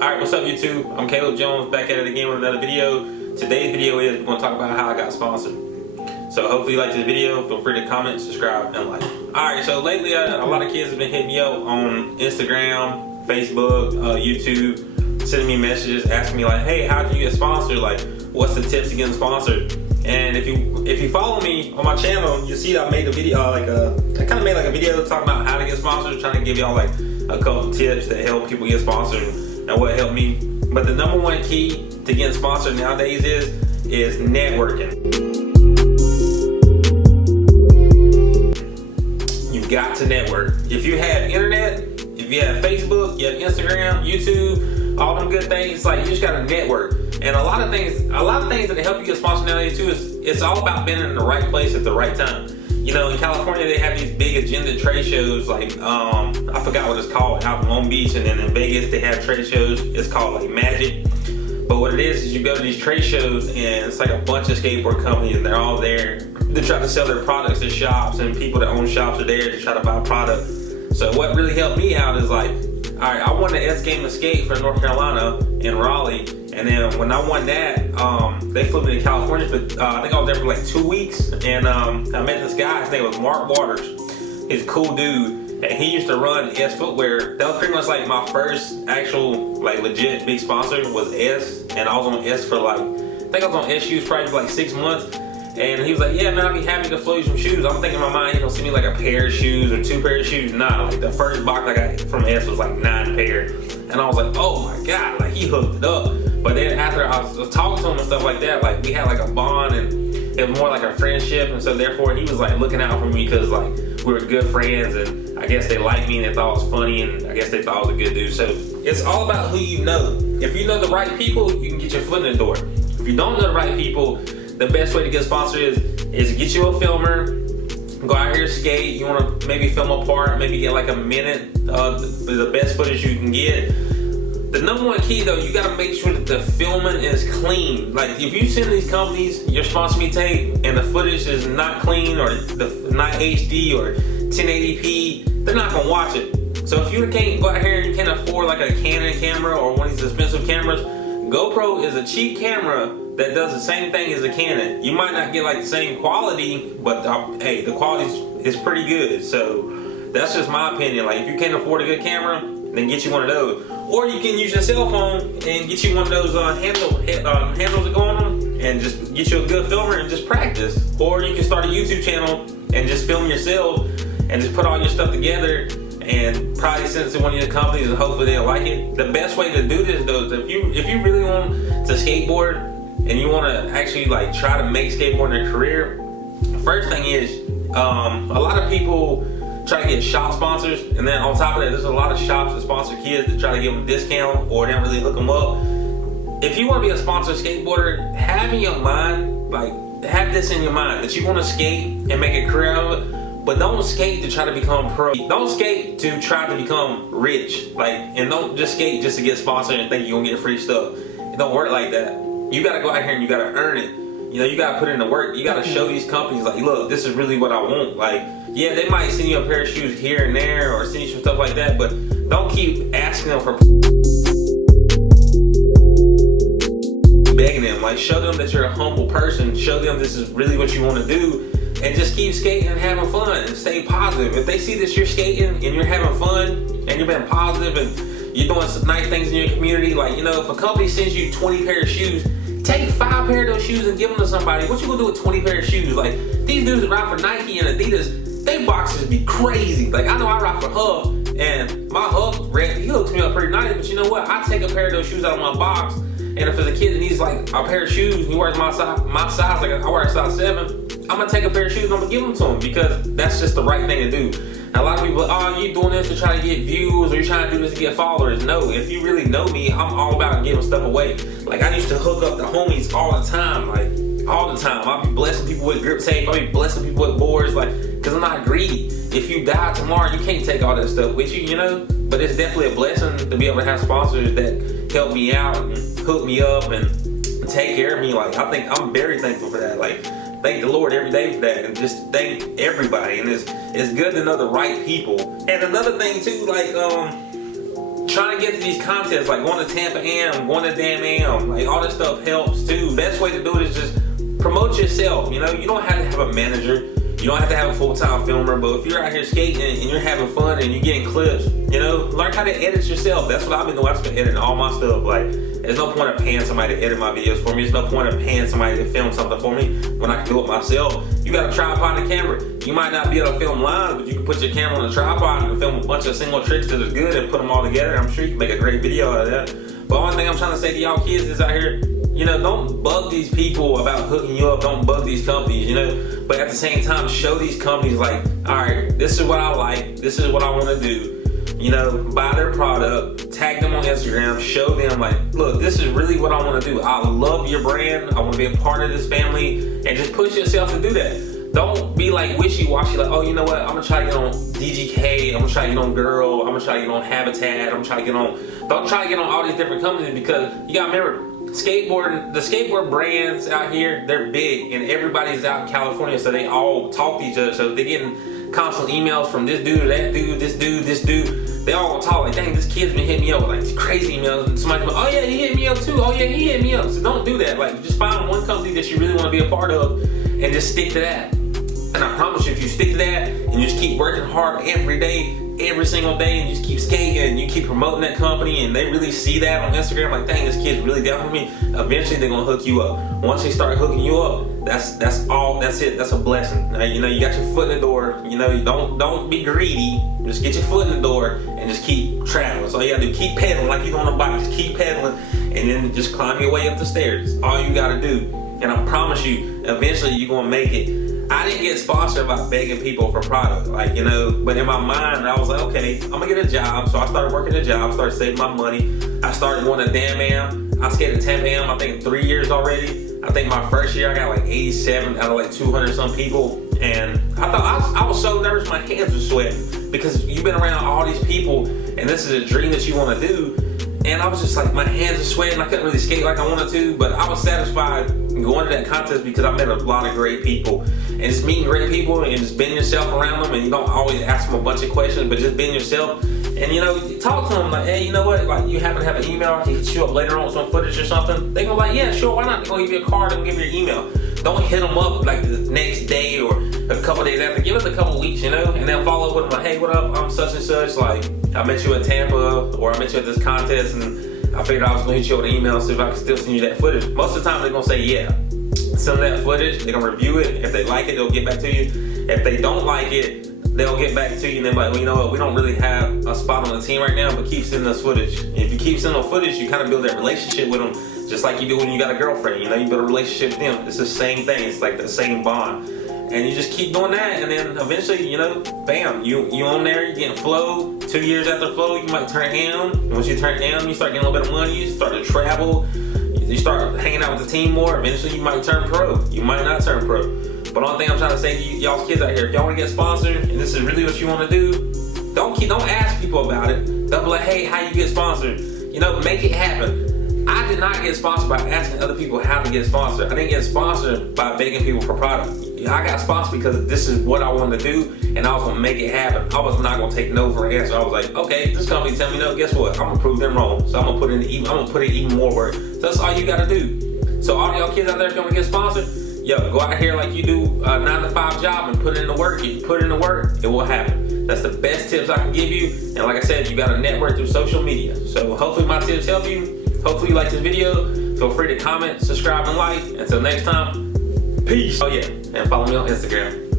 Alright, what's up YouTube? I'm Caleb Jones, back at it again with another video. Today's video is we're going to talk about how I got sponsored. So hopefully you like this video. Feel free to comment, subscribe, and like. Alright, so lately a lot of kids have been hitting me up on Instagram, Facebook, YouTube, sending me messages asking me like, hey, how did you get sponsored? Like, what's the tips to getting sponsored? And if you follow me on my channel, you'll see that I made a video, I kind of made like a video talking about how to get sponsored, trying to give y'all like a couple tips that help people get sponsored and what helped me. But the number one key to getting sponsored nowadays is networking. You've got to network. If you have internet, if you have Facebook, you have Instagram, YouTube, all them good things, like you just gotta network. And a lot of things that help you get sponsored nowadays too is it's all about being in the right place at the right time. You know, in California they have these big agenda trade shows like I forgot what it's called out in Long Beach, and then in Vegas they have trade shows. It's called like Magic. But what it is you go to these trade shows and it's like a bunch of skateboard companies and they're all there to try to sell their products at shops, and people that own shops are there to try to buy product. So what really helped me out is like, alright, I won the S Game of Skate for North Carolina in Raleigh, and then when I won that, they flew me to California for, I think I was there for like 2 weeks, and I met this guy, his name was Mark Waters. He's a cool dude, and he used to run S Footwear. That was pretty much like my first actual, like legit big sponsor was S, and I was on S for like, I think I was on S shoes probably for like 6 months. And he was like, yeah man, I'd be happy to flow you some shoes. I'm thinking in my mind, he's gonna send me like a pair of shoes or 2 pairs of shoes. Nah, like the first box I got from S was like 9 pair. And I was like, oh my God, like he hooked it up. But then after I was talking to him and stuff like that, like we had like a bond and it was more like a friendship. And so therefore he was like looking out for me because like we were good friends, and I guess they liked me and they thought it was funny, and I guess they thought I was a good dude. So it's all about who you know. If you know the right people, you can get your foot in the door. If you don't know the right people, the best way to get sponsored is get you a filmer, go out here skate. You want to maybe film a part, maybe get like a minute of the best footage you can get. The number one key though, you gotta make sure that the filming is clean. Like if you send these companies your sponsor me tape and the footage is not clean or not HD or 1080p, they're not gonna watch it. So if you can't go out here and you can't afford like a Canon camera or one of these expensive cameras, GoPro is a cheap camera that does the same thing as a Canon. You might not get like the same quality, but hey, the quality is pretty good. So that's just my opinion. Like if you can't afford a good camera, then get you one of those. Or you can use your cell phone and get you one of those handles that go on them, and just get you a good filmer and just practice. Or you can start a YouTube channel and just film yourself and just put all your stuff together and probably send it to one of your companies and hopefully they'll like it. The best way to do this though is if you really want to skateboard and you want to actually like try to make skateboarding a career, first thing is a lot of people try to get shop sponsors, and then on top of that there's a lot of shops that sponsor kids to try to give them a discount or they don't really hook them up. If you want to be a sponsored skateboarder, have in your mind, like have this in your mind that you want to skate and make a career out of it, but don't skate to try to become pro. Don't skate to try to become rich, like, and don't just skate just to get sponsored and think you're gonna get free stuff. It don't work like that. You gotta go out here and you gotta earn it. You know, you gotta put in the work. You gotta show these companies like, look, this is really what I want. Like, yeah, they might send you a pair of shoes here and there or send you some stuff like that, but don't keep asking them for begging them. Like, show them that you're a humble person. Show them this is really what you want to do, and just keep skating and having fun and stay positive. If they see that you're skating and you're having fun and you're being positive and you're doing some nice things in your community, like, you know, if a company sends you 20 pair of shoes, take 5 pair of those shoes and give them to somebody. What you gonna do with 20 pair of shoes? Like, these dudes that ride for Nike and Adidas, they boxes be crazy. Like, I know I rock for Huff, and my Huff rep, he hooks me up pretty nice, but you know what? I take a pair of those shoes out of my box, and if there's a kid that needs like a pair of shoes, and he wears my size, like I wear a size 7, I'm gonna take a pair of shoes and I'm gonna give them to him because that's just the right thing to do. And a lot of people, oh, you doing this to try to get views, or you're trying to do this to get followers. No, if you really know me, I'm all about giving stuff away. Like, I used to hook up the homies all the time, like all the time. I'll be blessing people with grip tape, I'll be blessing people with boards, like, cause I'm not greedy. If you die tomorrow, you can't take all that stuff with you, you know? But it's definitely a blessing to be able to have sponsors that help me out and hook me up and take care of me. Like, I think I'm very thankful for that. Like, thank the Lord every day for that, and just thank everybody. And it's good to know the right people. And another thing too, like trying to get to these contests, like going to Tampa Am, going to Damn Am, like all this stuff helps too. Best way to do it is just promote yourself. You know, you don't have to have a manager. You don't have to have a full-time filmer, but if you're out here skating and you're having fun and you're getting clips, you know, learn how to edit yourself. That's what I've been doing. I've been editing all my stuff. Like, there's no point of paying somebody to edit my videos for me. There's no point of paying somebody to film something for me when I can do it myself. You got a tripod and a camera. You might not be able to film lines, but you can put your camera on a tripod and film a bunch of single tricks that are good and put them all together. I'm sure you can make a great video out of that. But the only thing I'm trying to say to y'all kids is out here, you know, don't bug these people about hooking you up. Don't bug these companies, you know. But at the same time, show these companies like, all right, this is what I like. This is what I want to do. You know, buy their product, tag them on Instagram, show them like, look, this is really what I want to do. I love your brand. I want to be a part of this family, and just push yourself to do that. Don't be like wishy-washy, like, oh, you know what? I'm gonna try to get on DGK. I'm gonna try to get on Girl. I'm gonna try to get on Habitat. I'm gonna try to get on. Don't try to get on all these different companies, because you gotta remember, the skateboard brands out here, they're big, and everybody's out in California, so they all talk to each other. So they're getting constant emails from this dude, that dude, this dude, this dude. They all gonna talk like, dang, this kid's been hitting me up with like these crazy emails. And somebody's like, oh yeah, he hit me up too. Oh yeah, he hit me up. So don't do that. Like, just find one company that you really want to be a part of and just stick to that. And I promise you, if you stick to that and you just keep working hard every day, every single day, and you just keep skating and you keep promoting that company, and they really see that on Instagram, like, dang, this kid's really down for me, eventually they're gonna hook you up. Once they start hooking you up, that's it. That's a blessing. Now, you know, you got your foot in the door. You know, don't be greedy. Just get your foot in the door and just keep traveling. So you gotta do, keep pedaling like you're on a bike. Just keep pedaling, and then just climb your way up the stairs. All you gotta do. And I promise you, eventually you're gonna make it. I didn't get sponsored by begging people for product, like, you know, but in my mind, I was like, okay, I'm gonna get a job. So I started working a job, started saving my money. I started going to Damn Am. I skated 10 Am, I think 3 years already. I think my first year I got like 87 out of like 200 some people. And I thought, I was so nervous, my hands were sweating, because you've been around all these people and this is a dream that you wanna do. And I was just like, my hands are sweating. I couldn't really skate like I wanted to, but I was satisfied going to that contest because I met a lot of great people. And just meeting great people and just being yourself around them, and you don't always ask them a bunch of questions, but just being yourself. And, you know, talk to them like, hey, you know what? Like, you happen to have an email, I can hit you up later on with some footage or something. They go like, yeah, sure, why not? They're gonna give you a card and give you your email. Don't hit them up like the next day or a couple days after. Give us a couple weeks, you know, and then follow up with them like, hey, what up? I'm such and such. Like, I met you in Tampa, or I met you at this contest, and I figured I was gonna hit you with an email, see if I could still send you that footage. Most of the time, they're gonna say, yeah. Send them that footage, they're gonna review it. If they like it, they'll get back to you. If they don't like it, they'll get back to you and they're like, well, you know what, we don't really have a spot on the team right now, but keep sending us footage. And if you keep sending them footage, you kind of build that relationship with them, just like you do when you got a girlfriend. You know, you build a relationship with them. It's the same thing. It's like the same bond. And you just keep doing that, and then eventually, you know, bam, you on there, you're getting flow. 2 years after flow, you might turn AM. Once you turn AM, you start getting a little bit of money, you start to travel. You start hanging out with the team more, eventually you might turn pro. You might not turn pro. But the only thing I'm trying to say to y'all kids out here, if y'all want to get sponsored and this is really what you want to do, don't ask people about it. Don't be like, hey, how you get sponsored? You know, make it happen. I did not get sponsored by asking other people how to get sponsored. I didn't get sponsored by begging people for product. I got sponsored because this is what I wanted to do, and I was gonna make it happen. I was not gonna take no for an answer. I was like, okay, this company tell me no, guess what? I'm gonna prove them wrong. So I'm gonna put in even more work. So that's all you gotta do. So all y'all kids out there, if you wanna get sponsored, yo, go out here like you do a 9 to 5 job and put in the work. If you put in the work, it will happen. That's the best tips I can give you. And like I said, you gotta network through social media. So hopefully my tips help you. Hopefully you like this video. Feel free to comment, subscribe, and like. Until next time, peace. Oh yeah, and follow me on Instagram.